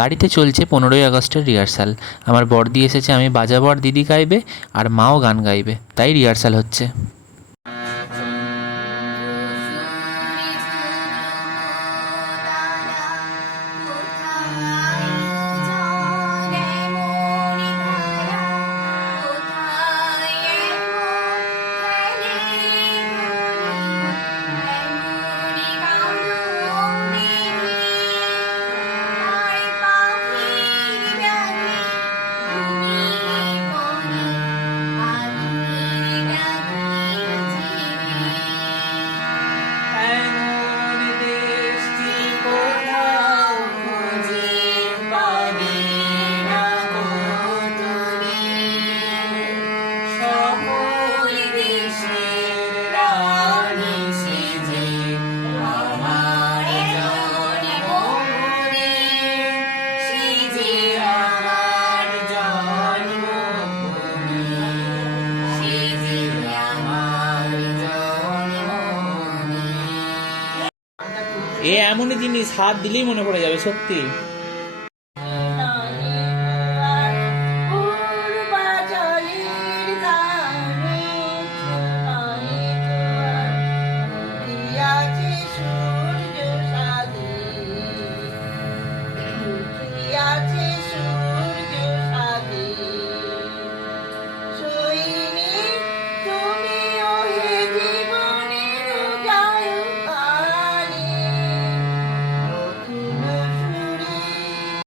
বাড়িতে চলছে 15ই আগস্টের রিহার্সাল। আমার বড়দি এসেছে, আমি বাজাবো আর দিদি গাইবে, আর মাও গান গাইবে, তাই রিহার্সাল হচ্ছে। এ এমনই জিনিস, হাত দিলেই মনে পড়ে যাবে সত্যি।